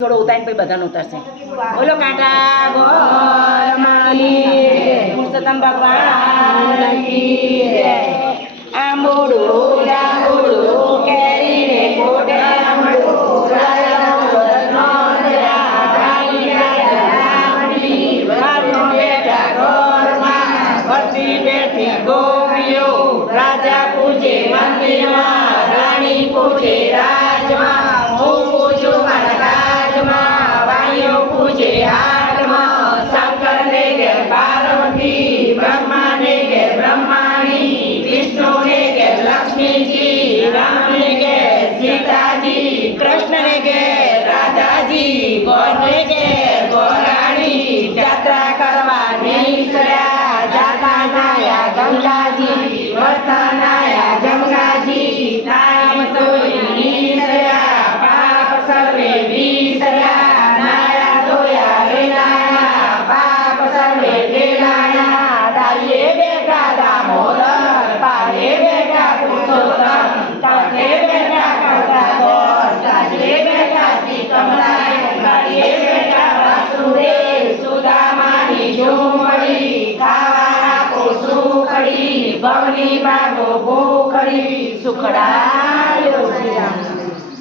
થોડો ઉતારીને પછી બધાને ઉતારશે. બોલો કાંટા ગોર માની પુરુષોત્તમ ભગવાન કી જય. આંબોડું જાંબુડું કેરીને કોટે આંબોડું રાજાનો બેઠા ઘરમાં ભરતી બેઠી ગોપીઓ રાજા પૂજે મંદિરમાં રાણી પૂજે રાજમાં હું પૂજું મારા पूजे हाथમાં शंकर ने घેર पार्वती ब्रह्मा ने घેर ब्रह्माणी विष्णु ने घेर लक्ष्मीजी राम ने घेर सीताजी कृष्ण ने घेर राधाजी गौर ने घेर गौराणी यात्रा કરવા નીકળ્યા જાતા નાયા ગંગાજી વરતા નાયા જમનાજી નામ સોઈ નીકળ્યા પાપ સર્વે વિસર્યા ભવની બાગો ભૂખડી સુખડા